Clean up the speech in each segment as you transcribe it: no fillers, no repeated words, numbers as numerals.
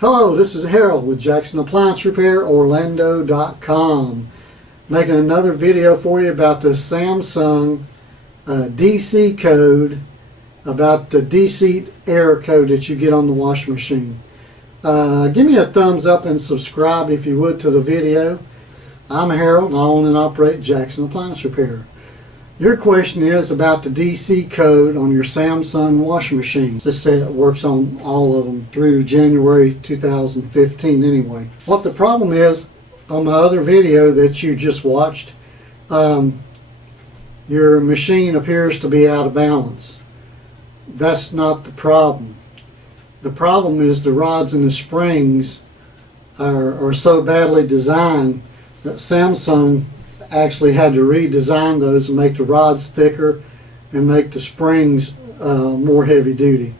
Hello, this is Harold with Jackson Appliance Repair Orlando.com, making another video for you about the Samsung DC code, about the DC error code that you get on the washing machine. Give me a thumbs up and subscribe if you would to the video. I'm Harold and I own and operate Jackson Appliance Repair. Your question is about the DC code on your Samsung washing machine. This said it works on all of them through January 2015 anyway. What the problem is, on my other video that you just watched, your machine appears to be out of balance. That's not the problem. The problem is the rods and the springs are so badly designed that Samsung actually had to redesign those and make the rods thicker and make the springs more heavy duty.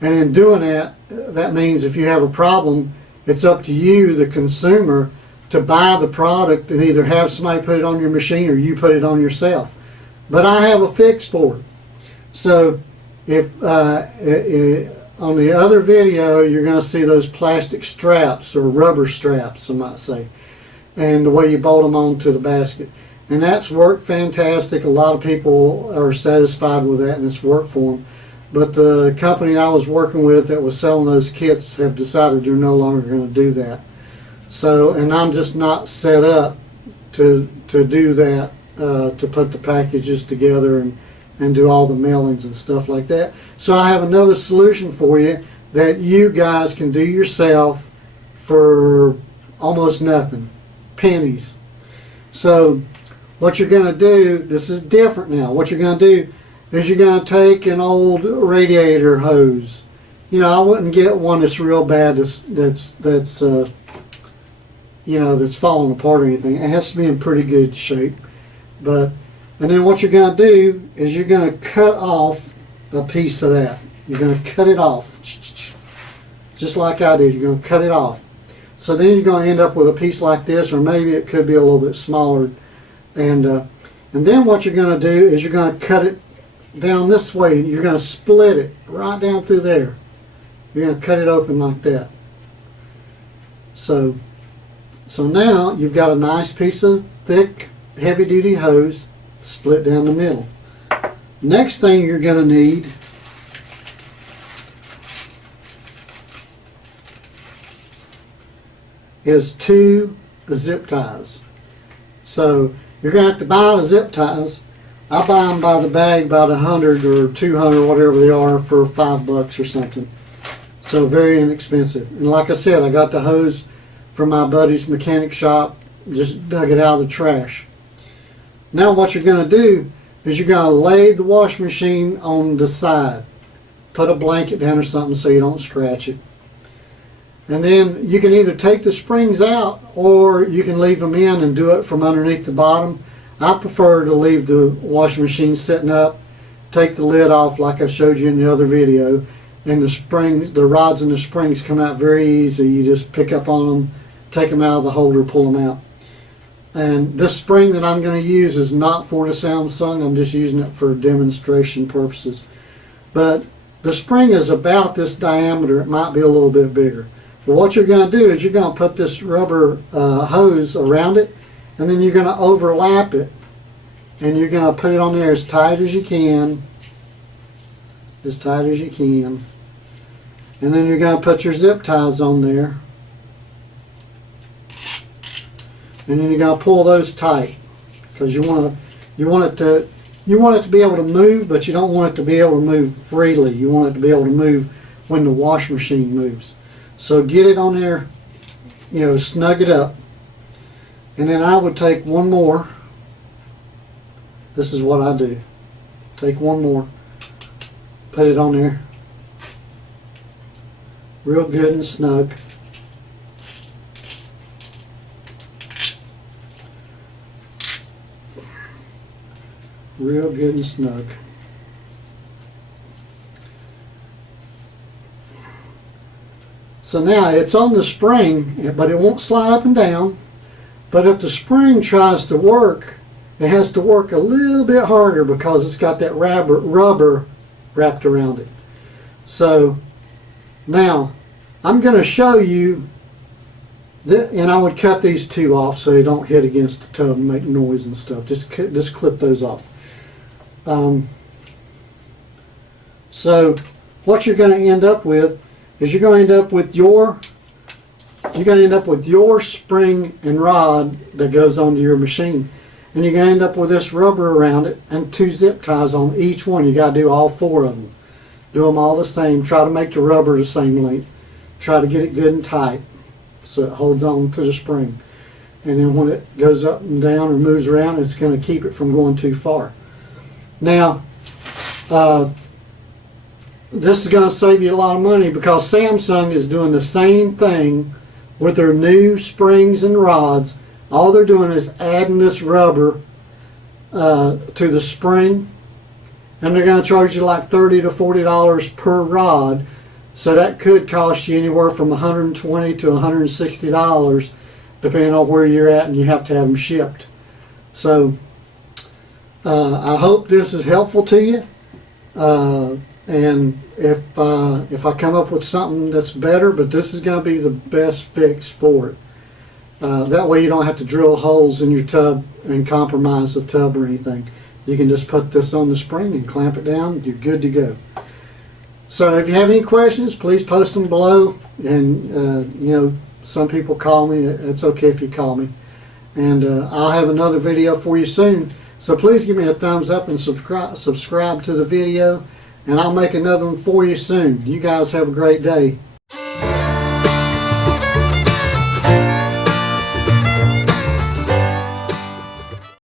And in doing that, that means if you have a problem, it's up to you, the consumer, to buy the product and either have somebody put it on your machine or you put it on yourself. But I have a fix for it. So if on the other video you're going to see those plastic straps or rubber straps, I might say, and the way you bolt them onto the basket, and that's worked fantastic. A lot of people are satisfied with that and it's worked for them, but the company I was working with that was selling those kits have decided they're no longer going to do that. So, and I'm just not set up to do that, to put the packages together and do all the mailings and stuff like that. So I have another solution for you that you guys can do yourself for almost nothing. Pennies. So what you're going to do, this is different now. What you're going to do is you're going to take an old radiator hose. You know, I wouldn't get one that's real bad, that's you know, that's falling apart or anything. It has to be in pretty good shape. And then what you're going to do is you're going to cut off a piece of that. You're going to cut it off, just like I did. You're going to cut it off. So then you're going to end up with a piece like this, or maybe it could be a little bit smaller. And then what you're going to do is you're going to cut it down this way. You're going to split it right down through there. You're going to cut it open like that. So now you've got a nice piece of thick, heavy-duty hose split down the middle. Next thing you're going to need is 2 zip ties. So you're going to have to buy the zip ties. I buy them by the bag, about 100 or 200, whatever they are, for $5 or something. So very inexpensive. And like I said, I got the hose from my buddy's mechanic shop, just dug it out of the trash. Now what you're going to do is you're going to lay the washing machine on the side. Put a blanket down or something so you don't scratch it. And then you can either take the springs out or you can leave them in and do it from underneath the bottom. I prefer to leave the washing machine sitting up, take the lid off like I showed you in the other video, and the springs, the rods and the springs come out very easy. You just pick up on them, take them out of the holder, pull them out. And this spring that I'm going to use is not for the Samsung. I'm just using it for demonstration purposes. But the spring is about this diameter. It might be a little bit bigger. But what you're going to do is you're going to put this rubber hose around it, and then you're going to overlap it, and you're going to put it on there as tight as you can, and then you're going to put your zip ties on there, and then you're going to pull those tight, because you want it to be able to move, but you don't want it to be able to move freely. You want it to be able to move when the washing machine moves. So get it on there, you know, snug it up. And then I would take one more. This is what I do. Take one more, put it on there, real good and snug. Real good and snug. So now it's on the spring, but it won't slide up and down. But if the spring tries to work, it has to work a little bit harder because it's got that rubber wrapped around it. So now I'm going to show you, and I would cut these two off so they don't hit against the tub and make noise and stuff. Just clip those off. So what you're going to end up with is you're going to end up with your spring and rod that goes onto your machine. And you're going to end up with this rubber around it and 2 zip ties on each one. You got to do all 4 of them. Do them all the same. Try to make the rubber the same length. Try to get it good and tight so it holds on to the spring. And then when it goes up and down or moves around, it's going to keep it from going too far. Now, this is going to save you a lot of money because Samsung is doing the same thing with their new springs and rods. All they're doing is adding this rubber to the spring, and they're going to charge you like $30 to $40 per rod. So that could cost you anywhere from $120 to $160 depending on where you're at, and you have to have them shipped. So I hope this is helpful to you. And if I come up with something that's better, but this is going to be the best fix for it. That way you don't have to drill holes in your tub and compromise the tub or anything. You can just put this on the spring and clamp it down. You're good to go. So if you have any questions, please post them below. And you know, some people call me. It's okay if you call me. And I'll have another video for you soon. So please give me a thumbs up and subscribe to the video. And I'll make another one for you soon. You guys have a great day.